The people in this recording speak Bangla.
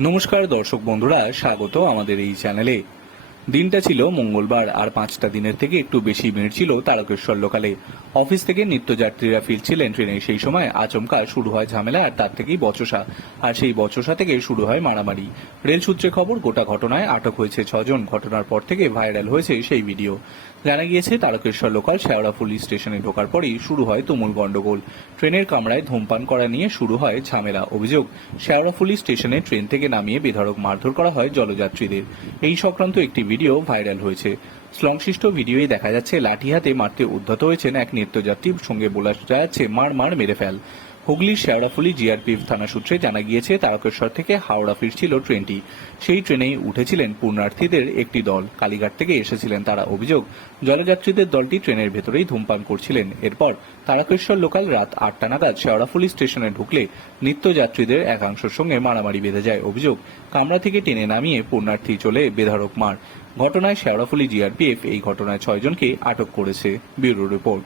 নমস্কার দর্শক বন্ধুরা, স্বাগত আমাদের এই চ্যানেলে। দিনটা ছিল মঙ্গলবার আর পাঁচটা দিনের থেকে একটু বেশি ভিড় ছিল তারকেশ্বর লোকালে। অফিস থেকে নিত্যযাত্রীরা ফিরছিলেন ট্রেনে, সেই সময় আচমকা শুরু হয় ঝামেলা আর তার থেকেই বচসা। আর সেই বচসা থেকে শুরু হয় মারামারি। রেল সূত্রে খবর, গোটা ঘটনায় আটক হয়েছে ছজন। ঘটনার পর থেকে ভাইরাল হয়েছে সেই ভিডিও। জানা গিয়েছে, তারকেশ্বর লোকাল শেওড়াফুলি স্টেশনে ঢোকার পরেই শুরু হয় তুমুল গন্ডগোল। ট্রেনের কামরায় ধূমপান করা নিয়ে শুরু হয় ঝামেলা অভিযোগ। শেওড়াফুলি স্টেশনে ট্রেন থেকে নামিয়ে বেধড়ক মারধর করা হয় জলযাত্রীদের। এই সংক্রান্ত একটি ভিডিও ভাইরাল হয়েছে। সংশ্লিষ্ট ভিডিওয়ে দেখা যাচ্ছে, লাঠি হাতে মারতে উদ্ধত হয়েছেন এক নৃত্যযাত্রীর সঙ্গে বলা যাচ্ছে মার মার মেরে ফেল। হুগলির শেওড়াফুলি জিআরপিএফ থানা সূত্রে জানা গিয়েছে, তারকেশ্বর থেকে হাওড়া ফিরছিল ট্রেনটি। সেই ট্রেনেই উঠেছিলেন পুণ্যার্থীদের একটি দল। কালীঘাট থেকে এসেছিলেন তারা অভিযোগ, জলযাত্রীদের দলটি ট্রেনের ভেতরেই ধূমপান করছিলেন। এরপর তারকেশ্বর লোকাল রাত আটটা নাগাদ শেওড়াফুলি স্টেশনে ঢুকলে নিত্যযাত্রীদের একাংশের সঙ্গে মারামারি বেঁধে যায় অভিযোগ। কামরা থেকে টেনে নামিয়ে পুণ্যার্থী চলে বেধড়ক মার। ঘটনায় শেওড়াফুলি জিআরপিএফ এই ঘটনায় ছয়জনকে আটক করেছে। Bureau report.